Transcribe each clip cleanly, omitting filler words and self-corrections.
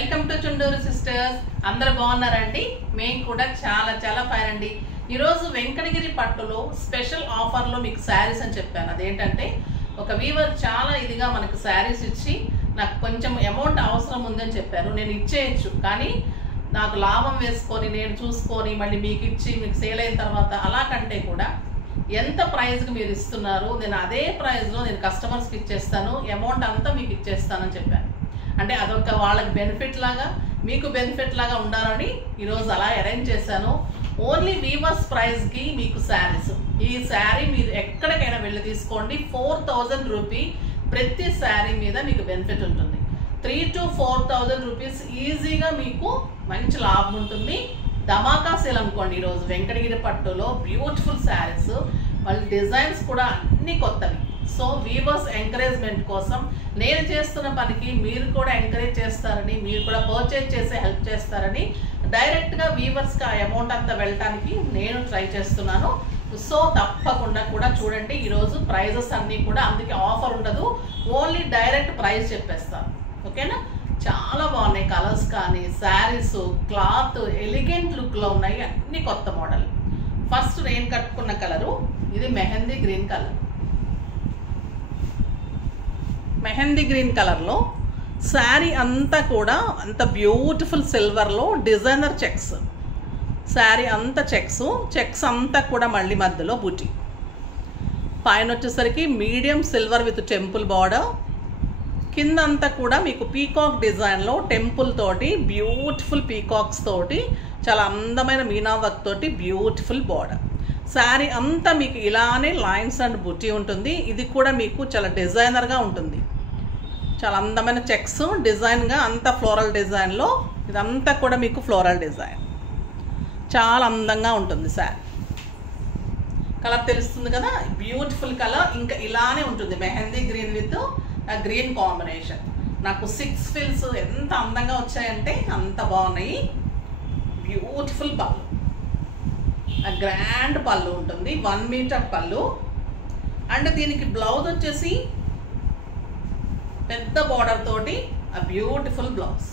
Welcome to Chunduru sisters. అందరూ బాగున్నారండి? మేము కూడా చాలా ఫైన్ అండి. ఈరోజు వెంకటగిరి పట్టులో స్పెషల్ ఆఫర్లో మీకు శారీస్ అని చెప్పాను. అదేంటంటే ఒక వీవర్ చాలా ఇదిగా మనకు శారీస్ ఇచ్చి నాకు కొంచెం అమౌంట్ అవసరం ఉందని చెప్పారు. నేను ఇచ్చేయచ్చు, కానీ నాకు లాభం వేసుకొని నేను చూసుకొని మళ్ళీ మీకు ఇచ్చి మీకు సేల్ అయిన తర్వాత అలా కంటే కూడా ఎంత ప్రైస్కి మీరు ఇస్తున్నారు, నేను అదే ప్రైస్లో నేను కస్టమర్స్కి ఇచ్చేస్తాను, అమౌంట్ అంతా మీకు ఇచ్చేస్తానని చెప్పాను. అంటే అదొక వాళ్ళకి బెనిఫిట్ లాగా మీకు బెనిఫిట్ లాగా ఉండాలని ఈరోజు అలా అరేంజ్ చేశాను. ఓన్లీ వీవర్స్ ప్రైస్కి మీకు శారీస్. ఈ శారీ మీరు ఎక్కడికైనా వెళ్ళి తీసుకోండి. 4000 రూపీ ప్రతి శారీ మీద మీకు బెనిఫిట్ ఉంటుంది. 3,000 to 4,000 రూపీస్ ఈజీగా మీకు మంచి లాభం ఉంటుంది. ధమాకా సేల్ అనుకోండి. ఈరోజు వెంకటగిరి పట్టులో బ్యూటిఫుల్ శారీస్, వాళ్ళ డిజైన్స్ కూడా అన్ని కొత్తవి. సో వీవర్స్ ఎంకరేజ్మెంట్ కోసం నేను చేస్తున్న పనికి మీరు కూడా ఎంకరేజ్ చేస్తారని, మీరు కూడా పర్చేజ్ చేసి హెల్ప్ చేస్తారని డైరెక్ట్గా వీవర్స్కి ఆ అమౌంట్ అంతా వెళ్ళటానికి నేను ట్రై చేస్తున్నాను. సో తప్పకుండా కూడా చూడండి. ఈరోజు ప్రైజెస్ అన్నీ కూడా, అందుకే ఆఫర్ ఉండదు, ఓన్లీ డైరెక్ట్ ప్రైస్ చెప్పేస్తాను. ఓకేనా? చాలా బాగున్నాయి కలర్స్, కానీ శారీస్, క్లాత్ ఎలిగెంట్ లుక్లో ఉన్నాయి, అన్ని కొత్త మోడల్. ఫస్ట్ నేను కట్టుకున్న కలరు ఇది mehndi green colour. Mehndi green కలర్లో శారీ అంతా కూడా అంత బ్యూటిఫుల్ సిల్వర్లో డిజైనర్ చెక్స్. శారీ అంతా చెక్స్ అంతా కూడా మళ్ళీ మధ్యలో బూటీ. పైన వచ్చేసరికి medium silver with temple border. కింద అంతా కూడా మీకు పీకాక్ డిజైన్లో టెంపుల్ తోటి బ్యూటిఫుల్ పీకాక్స్ తోటి చాలా అందమైన మీనా వర్క్ తోటి బ్యూటిఫుల్ బార్డర్. శారీ అంతా మీకు ఇలానే లైన్స్ అండ్ బుటీ ఉంటుంది. ఇది కూడా మీకు చాలా డిజైనర్గా ఉంటుంది. చాలా అందమైన చెక్స్ డిజైన్గా అంతా ఫ్లోరల్ డిజైన్లో, ఇదంతా కూడా మీకు ఫ్లోరల్ డిజైన్ చాలా అందంగా ఉంటుంది. శారీ కలర్ తెలుస్తుంది కదా, బ్యూటిఫుల్ కలర్. ఇంకా ఇలానే ఉంటుంది mehndi green with green combination. నాకు 6 ఫిల్స్ ఎంత అందంగా వచ్చాయంటే అంత బాగున్నాయి. బ్యూటిఫుల్ పళ్ళు, గ్రాండ్ పళ్ళు ఉంటుంది, 1 మీటర్ పళ్ళు. అండ్ దీనికి బ్లౌజ్ వచ్చేసి పెద్ద బార్డర్ తోటి ఆ బ్యూటిఫుల్ బ్లౌజ్.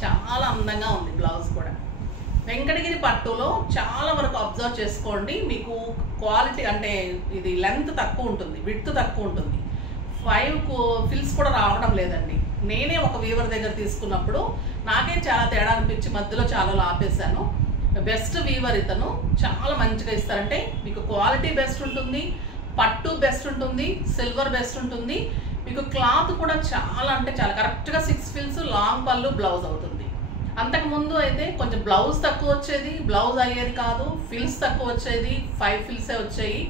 చాలా అందంగా ఉంది బ్లౌజ్ కూడా. వెంకటగిరి పట్టులో చాలా వరకు అబ్జర్వ్ చేసుకోండి, మీకు క్వాలిటీ అంటే ఇది లెంత్ తక్కువ ఉంటుంది, విడ్త్ తక్కువ ఉంటుంది. 5 ఫిల్స్ కూడా రావడం లేదండి. నేనే ఒక వీవర్ దగ్గర తీసుకున్నప్పుడు నాకే చాలా తేడా అనిపించి మధ్యలో చాలా ఆపేశాను. బెస్ట్ వీవర్ ఇతను, చాలా మంచిగా ఇస్తారంటే మీకు క్వాలిటీ బెస్ట్ ఉంటుంది, పట్టు బెస్ట్ ఉంటుంది, సిల్వర్ బెస్ట్ ఉంటుంది. మీకు క్లాత్ కూడా చాలా అంటే చాలా కరెక్ట్గా 6 ఫిల్స్ లాంగ్ పళ్ళు బ్లౌజ్ అవుతుంది. అంతకుముందు అయితే కొంచెం బ్లౌజ్ తక్కువ వచ్చేది, బ్లౌజ్ అయ్యేది కాదు, ఫిల్స్ తక్కువ వచ్చేది, 5 ఫిల్సే వచ్చాయి.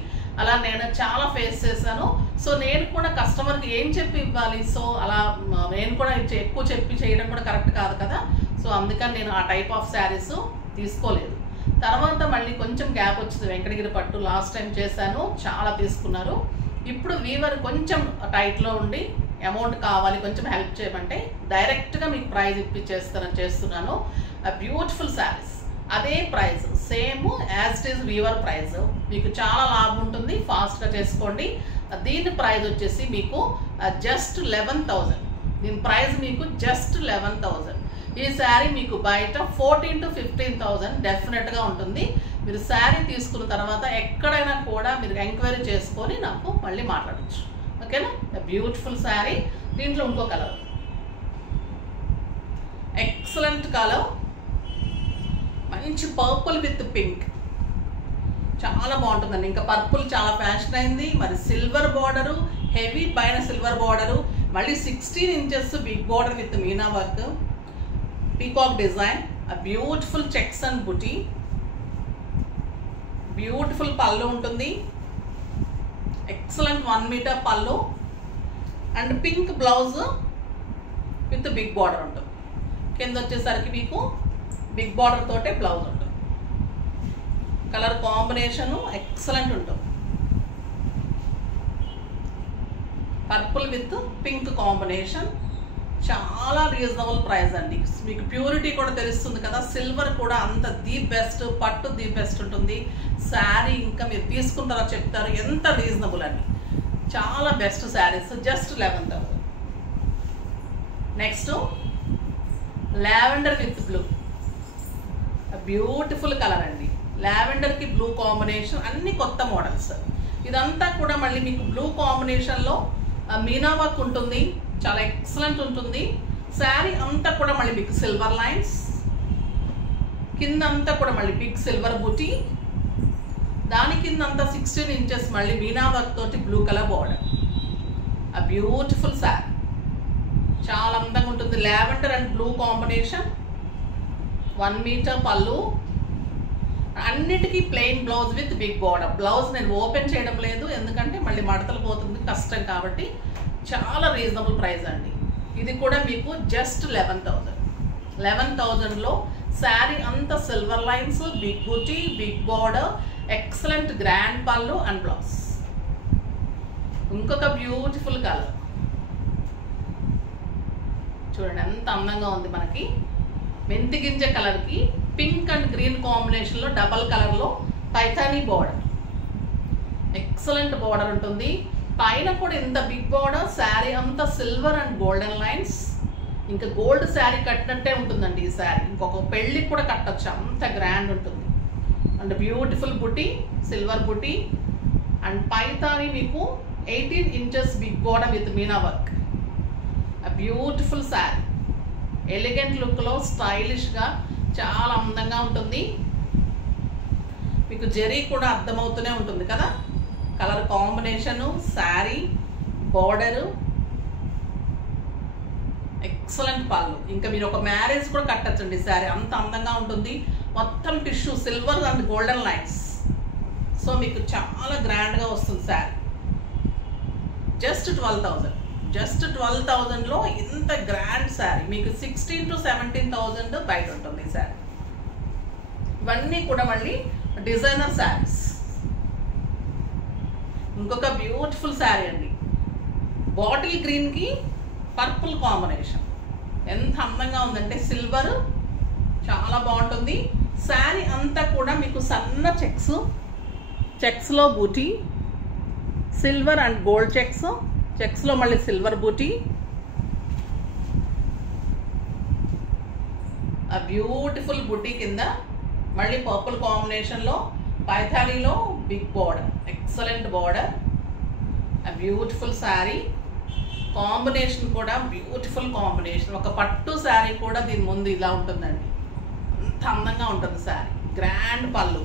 అలా నేను చాలా ఫేస్ చేశాను. సో నేను కూడా కస్టమర్కి ఏం చెప్పి ఇవ్వాలి, సో అలా నేను కూడా ఎక్కువ చెప్పి చేయడం కూడా కరెక్ట్ కాదు కదా. సో అందుకని నేను ఆ టైప్ ఆఫ్ శారీస్ తీసుకోలేదు. తర్వాత మళ్ళీ కొంచెం గ్యాప్ వచ్చింది. వెంకటగిరి పట్టు లాస్ట్ టైం చేశాను, చాలా తీసుకున్నారు. ఇప్పుడు వీవర్ కొంచెం టైట్లో ఉండి అమౌంట్ కావాలి, కొంచెం హెల్ప్ చేయమంటే డైరెక్ట్గా మీకు ప్రైజ్ చేస్తున్నాను. బ్యూటిఫుల్ శారీస్ అదే price, same as it is weaver price. మీకు చాలా లాభం ఉంటుంది, ఫాస్ట్గా చేసుకోండి. దీని ప్రైస్ వచ్చేసి మీకు జస్ట్ 11,000. దీని ప్రైస్ మీకు జస్ట్ 11,000. ఈ శారీ మీకు బయట 14,000 to 15,000 డెఫినెట్గా ఉంటుంది. మీరు శారీ తీసుకున్న తర్వాత ఎక్కడైనా కూడా మీరు ఎంక్వైరీ చేసుకొని నాకు మళ్ళీ మాట్లాడచ్చు. ఓకేనా? బ్యూటిఫుల్ శారీ. దీంట్లో ఇంకో కలర్, ఎక్సలెంట్ కలర్, మంచి పర్పుల్ విత్ పింక్, చాలా బాగుంటుందండి. ఇంకా పర్పుల్ చాలా ఫ్యాషన్ అయింది. మరి సిల్వర్ బార్డరు, హెవీ పైన సిల్వర్ బార్డరు, మళ్ళీ 16 inches big border with meena work, peacock design, beautiful checks and buti, beautiful pallu ఉంటుంది, ఎక్సలెంట్ 1 మీటర్ పళ్ళు and pink blouse with big border ఉంటుంది. కింద వచ్చేసరికి మీకు బిగ్ బార్డర్ తోటే బ్లౌజ్ ఉంటుంది. కలర్ కాంబినేషను ఎక్సలెంట్ ఉంటుంది. పర్పుల్ విత్ పింక్ కాంబినేషన్, చాలా రీజనబుల్ ప్రైస్ అండి. మీకు ప్యూరిటీ కూడా తెలుస్తుంది కదా. సిల్వర్ కూడా అంత ది బెస్ట్, పట్టు ది బెస్ట్ ఉంటుంది. శారీ ఇంకా మీరు తీసుకుంటారో చెప్తారు ఎంత రీజనబుల్ అని. చాలా best saris, just 11,000. Next lavender with blue, beautiful colour అండి. లావెండర్కి బ్లూ కాంబినేషన్, అన్ని కొత్త మోడల్స్. ఇదంతా కూడా మళ్ళీ మీకు బ్లూ కాంబినేషన్లో మీనా వర్క్ ఉంటుంది, చాలా ఎక్సలెంట్ ఉంటుంది. శారీ అంతా కూడా మళ్ళీ మీకు సిల్వర్ లైన్స్, కింద అంతా కూడా మళ్ళీ బిగ్ సిల్వర్ బూటీ, దాని కింద అంతా 16 ఇంచెస్ మళ్ళీ మీనా వర్క్ తోటి బ్లూ కలర్ బార్డర్. ఆ బ్యూటిఫుల్ శారీ చాలా అందంగా ఉంటుంది. Lavender and blue combination, 1 metre pallu, అన్నిటికీ plain blouse with big border. Blouse నేను ఓపెన్ చేయడం లేదు, ఎందుకంటే మళ్ళీ మడతలు పోతుంది, కష్టం కాబట్టి. చాలా రీజనబుల్ ప్రైస్ అండి. ఇది కూడా మీకు జస్ట్ 11,000. 11,000లో శారీ అంతా సిల్వర్ లైన్స్, బిగ్ బూటీ, బిగ్ బార్డర్, ఎక్సలెంట్ గ్రాండ్ పళ్ళు అండ్ బ్లౌజ్. ఇంకొక బ్యూటిఫుల్ కలర్ చూడండి, ఎంత అందంగా ఉంది. మనకి మెంతి గింజ కలర్కి పింక్ అండ్ గ్రీన్ కాంబినేషన్లో డబల్ కలర్లో పైథానీ బార్డర్, ఎక్సలెంట్ బార్డర్ ఉంటుంది. పైన కూడా ఇంత బిగ్ బార్డర్, శారీ అంతా సిల్వర్ అండ్ గోల్డెన్ లైన్స్. ఇంకా గోల్డ్ శారీ కట్టినట్టే ఉంటుందండి ఈ శారీ, ఇంకొక పెళ్ళికి కూడా కట్టచ్చు, అంత గ్రాండ్ ఉంటుంది. And beautiful buti, silver buti and paithani మీకు 18 inches big border with meena work. ఆ బ్యూటిఫుల్ శారీ ఎలిగెంట్ లుక్లో స్టైలిష్గా చాలా అందంగా ఉంటుంది. మీకు జరీ కూడా అర్థమవుతూనే ఉంటుంది కదా, colour combination, sari border, excellent పళ్ళు. ఇంకా మీరు ఒక మ్యారేజ్ కూడా కట్టచ్చండి శారీ, అంత అందంగా ఉంటుంది. మొత్తం tissue silver and golden lines. So మీకు చాలా గ్రాండ్గా వస్తుంది శారీ. జస్ట్ 12,000. జస్ట్ 12,000లో ఇంత గ్రాండ్ శారీ మీకు 16,000 to 17,000 బయట ఉంటుంది శారీ. ఇవన్నీ కూడా మళ్ళీ డిజైనర్ శారీస్. ఇంకొక బ్యూటిఫుల్ శారీ అండి, బాటిల్ గ్రీన్కి పర్పుల్ కాంబినేషన్. ఎంత అందంగా ఉందంటే సిల్వర్, చాలా బాగుంటుంది. శారీ అంతా కూడా మీకు సన్న చెక్స్లో బూటీ, సిల్వర్ అండ్ గోల్డ్ చెక్స్లో మళ్ళీ సిల్వర్ బూటీ. ఆ బ్యూటిఫుల్ బూటీ కింద మళ్ళీ పర్పుల్ కాంబినేషన్లో పైథానీలో బిగ్ బార్డర్, ఎక్సలెంట్ బార్డర్. ఆ బ్యూటిఫుల్ శారీ కాంబినేషన్ కూడా బ్యూటిఫుల్ కాంబినేషన్. ఒక పట్టు శారీ కూడా దీని ముందు ఇలా ఉంటుందండి, అంత అందంగా ఉంటుంది శారీ. గ్రాండ్ పళ్ళు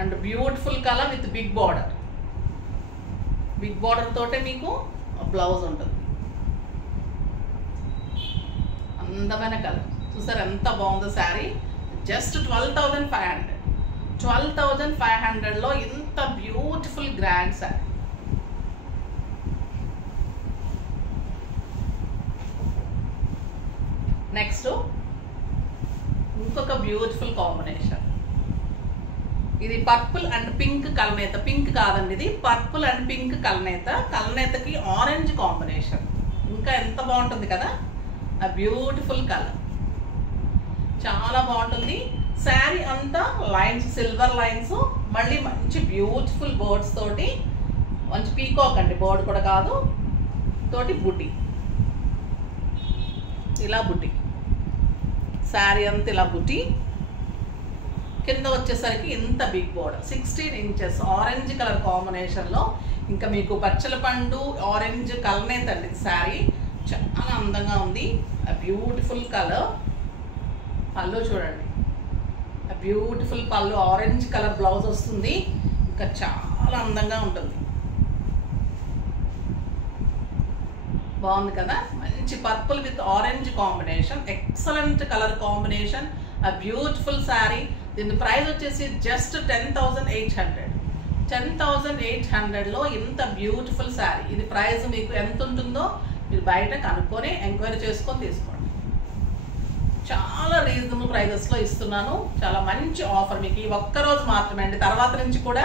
and beautiful colour with big border. Big border తోటే మీకు బ్లౌజ్ ఉంటుంది. అందమైన కలర్ చూసారు, ఎంత బాగుందో శారీ. జస్ట్ 12,500. 12,500లో ఇంత బ్యూటిఫుల్ గ్రాండ్ శారీ. నెక్స్ట్ ఇంకొక బ్యూటిఫుల్ కాంబినేషన్, ఇది పర్పుల్ అండ్ పింక్ కలనేత. పింక్ కాదండి, ఇది పర్పుల్ అండ్ పింక్ కలనేత. కలనేతకి ఆరెంజ్ కాంబినేషన్, ఇంకా ఎంత బాగుంటుంది కదా. ఆ బ్యూటిఫుల్ కలర్ చాలా బాగుంటుంది. శారీ అంతా లైన్స్, సిల్వర్ లైన్స్, మళ్ళీ మంచి బ్యూటిఫుల్ బర్డ్స్ తోటి, మంచి పీకాక్ అండి, బర్డ్ కూడా కాదు, తోటి బుట్టి, ఇలా బుట్టి. శారీ అంతా ఇలా బుట్టి, కింద వచ్చేసరికి ఇంత big border 16 inches orange colour కాంబినేషన్లో. ఇంకా మీకు పచ్చల పండు ఆరెంజ్ కలర్నేత అండి శారీ, చాలా అందంగా ఉంది. ఆ బ్యూటిఫుల్ కలర్. పళ్ళు చూడండి, ఆ బ్యూటిఫుల్ పళ్ళు, ఆరెంజ్ కలర్ బ్లౌజ్ వస్తుంది. ఇంకా చాలా అందంగా ఉంటుంది, బాగుంది కదా. మంచి purple with orange combination, excellent colour combination. ఆ బ్యూటిఫుల్ శారీ. దీని ప్రైస్ వచ్చేసి జస్ట్ 10,800. 10,800లో ఇంత బ్యూటిఫుల్ శారీ. ఇది ప్రైస్ మీకు ఎంత ఉంటుందో మీరు బయట కనుక్కొని ఎంక్వైరీ చేసుకొని తీసుకోండి. చాలా రీజనబుల్ ప్రైజెస్లో ఇస్తున్నాను. చాలా మంచి ఆఫర్ మీకు ఈ ఒక్కరోజు మాత్రమే అండి. తర్వాత నుంచి కూడా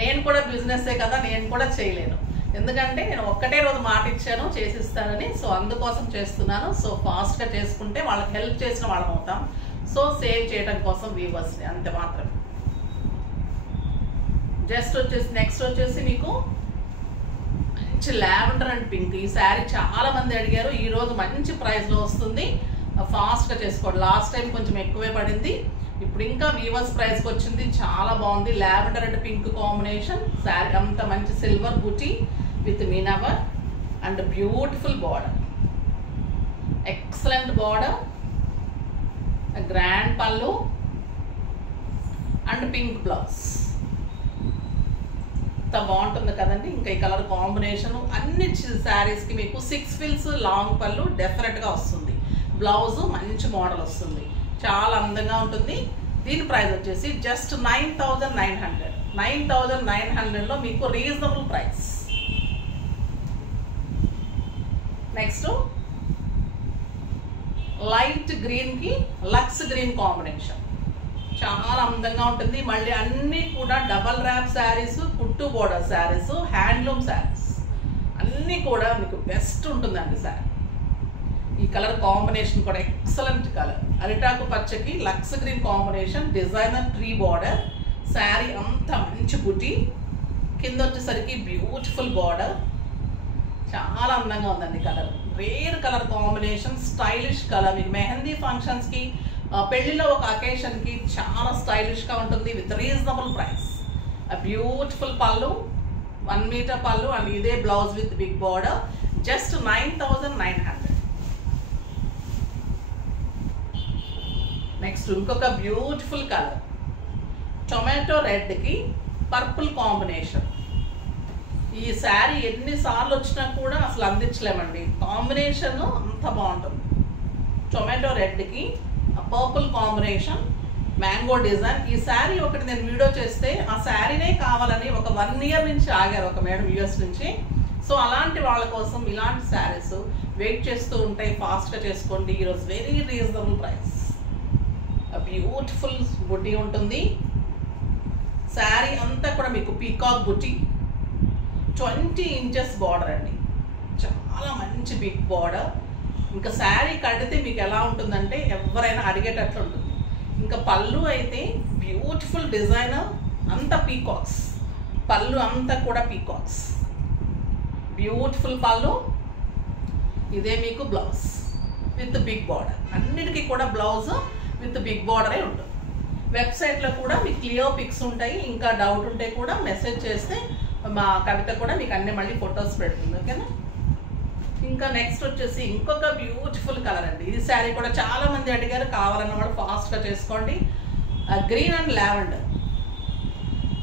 నేను కూడా బిజినెస్సే కదా, నేను కూడా చేయలేను. ఎందుకంటే నేను ఒక్కటే రోజు మాట ఇచ్చాను చేసిస్తానని. సో అందుకోసం చేస్తున్నాను. సో ఫాస్ట్గా చేసుకుంటే వాళ్ళకి హెల్ప్ చేసిన వాళ్ళం అవుతాం. సో సేవ్ చేయడం కోసం వ్యూవర్స్ని, అంతే మాత్రమే. నెక్స్ట్ వచ్చేసి మీకు మంచి లావెండర్ అండ్ పింక్. ఈ శారీ చాలా మంది అడిగారు, ఈ రోజు మంచి ప్రైస్లో వస్తుంది, ఫాస్ట్గా చేసుకోండి. లాస్ట్ టైం కొంచెం ఎక్కువే పడింది, ఇప్పుడు ఇంకా వీవర్స్ ప్రైస్కి వచ్చింది. చాలా బాగుంది, lavender and pink combination. Sari అంత మంచి సిల్వర్ బూటీ విత్ మీనావర్ and beautiful border, excellent border, grand పళ్ళు అండ్ పింక్ బ్లౌజ్. ఎంత బాగుంటుంది కదండి. ఇంకా ఈ కలర్ కాంబినేషన్ అన్ని శారీస్కి మీకు 6 ఫిల్స్ లాంగ్ పళ్ళు డెఫినెట్గా వస్తుంది. బ్లౌజ్ మంచి మోడల్ వస్తుంది, చాలా అందంగా ఉంటుంది. దీని ప్రైస్ వచ్చేసి జస్ట్ 9,900. 9,900లో మీకు రీజనబుల్ ప్రైస్. నెక్స్ట్ లైట్ గ్రీన్కి లక్స్ గ్రీన్ కాంబినేషన్, చాలా అందంగా ఉంటుంది. మళ్ళీ అన్నీ కూడా డబల్ ర్యాప్ శారీస్, కుట్టు బోర్డర్ శారీస్, హ్యాండ్లూమ్ శారీస్ అన్నీ కూడా మీకు బెస్ట్ ఉంటుందండి శారీ. ఈ కలర్ కాంబినేషన్ కూడా ఎక్సలెంట్ కలర్, అరిటాకు పచ్చకి లక్స్ green combination, designer tree border. Sari అంతా మంచి బుటీ, కింద వచ్చేసరికి బ్యూటిఫుల్ బార్డర్, చాలా అందంగా ఉందండి colour. Rare colour combination, stylish colour. మీకు మెహందీ ఫంక్షన్స్కి, పెళ్లిలో ఒక అకేషన్కి చాలా స్టైలిష్గా ఉంటుంది విత్ రీజనబుల్ ప్రైస్. బ్యూటిఫుల్ పళ్ళు, 1 మీటర్ పళ్ళు అండ్ ఇదే blouse with big border. Just 9,900. Next ఇంకొక బ్యూటిఫుల్ కలర్, టొమాటో రెడ్కి పర్పుల్ కాంబినేషన్. ఈ శారీ ఎన్నిసార్లు వచ్చినా కూడా అసలు అందించలేమండి, కాంబినేషన్ అంత బాగుంటుంది. టొమాటో రెడ్కి పర్పుల్ కాంబినేషన్, మ్యాంగో డిజైన్. ఈ శారీ ఒకటి నేను వీడియో చేస్తే ఆ శారీనే కావాలని ఒక 1 ఇయర్ నుంచి ఆగారు ఒక మేడం యూఎస్ నుంచి. సో అలాంటి వాళ్ళ కోసం ఇలాంటి శారీస్ వెయిట్ చేస్తూ ఉంటాయి, ఫాస్ట్గా చేసుకోండి. ఈరోజు వెరీ రీజనబుల్ ప్రైస్. బ్యూటిఫుల్ బుటీ ఉంటుంది. శారీ అంతా కూడా మీకు పీకాక్ బుటీ, 20 ఇంచెస్ బార్డర్ అండి, చాలా మంచి బిగ్ బార్డర్. ఇంకా శారీ కడితే మీకు ఎలా ఉంటుందంటే ఎవరైనా అడిగేటట్లు ఉంటుంది. ఇంకా పళ్ళు అయితే బ్యూటిఫుల్ డిజైనర్, అంత పీకాక్స్, పళ్ళు అంతా కూడా పీకాక్స్, బ్యూటిఫుల్ పళ్ళు. ఇదే మీకు బ్లౌజ్ విత్ బిగ్ బార్డర్. అన్నిటికీ కూడా బ్లౌజ్ విత్ బిగ్ బార్డరే ఉంటుంది. వెబ్సైట్లో కూడా మీకు క్లియర్ పిక్స్ ఉంటాయి. ఇంకా డౌట్ ఉంటే కూడా మెసేజ్ చేస్తే మా కవిత కూడా మీకు అన్ని మళ్ళీ ఫొటోస్ పెడుతుంది, ఓకేనా. ఇంకా నెక్స్ట్ వచ్చేసి ఇంకొక బ్యూటిఫుల్ కలర్ అండి. ఈ శారీ కూడా చాలా మంది అడిగారు, కావాలన్న వాళ్ళు ఫాస్ట్గా చేసుకోండి. Green and lavender,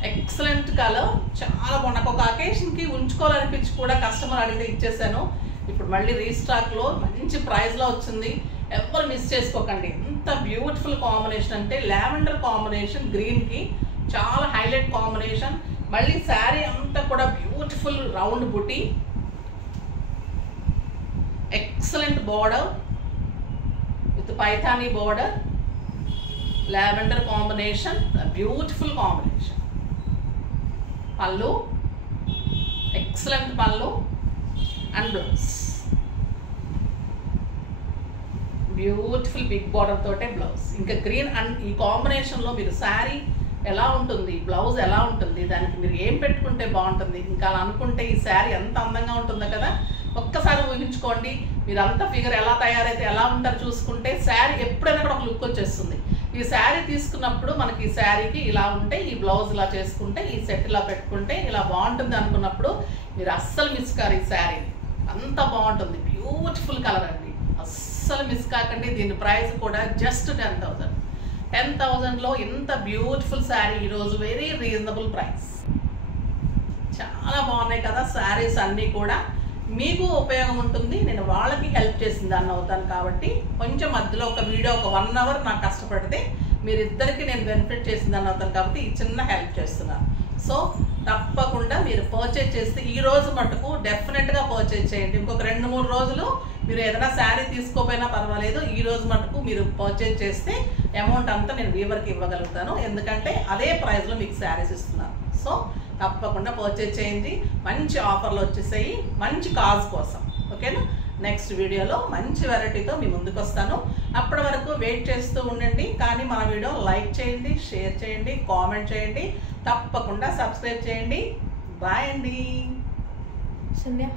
excellent colour, చాలా బాగుంది. నాకు ఒక అకేషన్కి ఉంచుకోవాలనిపించి కూడా కస్టమర్ అడిగితే ఇచ్చేసాను. ఇప్పుడు మళ్ళీ రీస్టాక్లో మంచి ప్రైస్లో వచ్చింది, ఎవరు మిస్ చేసుకోకండి. ఎంత బ్యూటిఫుల్ కాంబినేషన్ అంటే లావెండర్ కాంబినేషన్ గ్రీన్కి చాలా హైలైట్ కాంబినేషన్. మళ్ళీ శారీ అంతా కూడా beautiful round buti, excellent border with paithani border, lavender combination, beautiful combination. Pallu excellent pallu and blouse beautiful big border తోటే బ్లౌజ్. ఇంకా గ్రీన్ అండ్ ఈ కాంబినేషన్లో మీరు శారీ ఎలా ఉంటుంది, బ్లౌజ్ ఎలా ఉంటుంది, దానికి మీరు ఏం పెట్టుకుంటే బాగుంటుంది, ఇంకా అలా అనుకుంటే ఈ శారీ ఎంత అందంగా ఉంటుందో కదా. ఒక్కసారి ఊహించుకోండి, మీరు అంత ఫిగర్ ఎలా తయారైతే ఎలా ఉంటారో చూసుకుంటే శారీ ఎప్పుడైనా కూడా ఒక లుక్ వచ్చేస్తుంది. ఈ శారీ తీసుకున్నప్పుడు మనకి ఈ శారీకి ఇలా ఉంటే, ఈ బ్లౌజ్ ఇలా చేసుకుంటే, ఈ సెట్ ఇలా పెట్టుకుంటే ఇలా బాగుంటుంది అనుకున్నప్పుడు మీరు అస్సలు మిస్ కారు. ఈ శారీ అంత బాగుంటుంది, బ్యూటిఫుల్ కలర్ అండి, అస్సలు మిస్ కాకండి. దీని ప్రైస్ కూడా జస్ట్ 10,000. 10,000లో ఇంత బ్యూటిఫుల్ శారీ ఈరోజు వెరీ రీజనబుల్ ప్రైస్. చాలా బాగున్నాయి కదా శారీస్ అన్నీ కూడా. మీకు ఉపయోగం ఉంటుంది, నేను వాళ్ళకి హెల్ప్ చేసిన దాన్ని అవుతాను కాబట్టి కొంచెం మధ్యలో ఒక వీడియో ఒక 1 అవర్ నాకు కష్టపడితే మీరిద్దరికి నేను బెనిఫిట్ చేసిన దాన్ని అవుతాను కాబట్టి ఈ చిన్న హెల్ప్ చేస్తున్నాను. సో తప్పకుండా మీరు పర్చేజ్ చేస్తే ఈ రోజు మటుకు డెఫినెట్గా పర్చేజ్ చేయండి. ఇంకొక 2-3 రోజులు మీరు ఏదైనా శారీ తీసుకోపోయినా పర్వాలేదు, ఈ రోజు మటుకు మీరు పర్చేజ్ చేస్తే అమౌంట్ అంతా నేను వీవర్కి ఇవ్వగలుగుతాను, ఎందుకంటే అదే ప్రైస్లో మీకు శారీస్ ఇస్తున్నాను. సో తప్పకుండా పర్చేజ్ చేయండి, మంచి ఆఫర్లు వచ్చేసాయి మంచి కాజ్ కోసం, ఓకేనా. నెక్స్ట్ వీడియోలో మంచి వెరైటీతో మీ ముందుకు వస్తాను. అప్పటి వరకు వెయిట్ చేస్తూ ఉండండి. కానీ మన వీడియో లైక్ చేయండి, షేర్ చేయండి, కామెంట్ చేయండి, తప్పకుండా సబ్స్క్రైబ్ చేయండి. బాయ్ అండి. సంధ్య.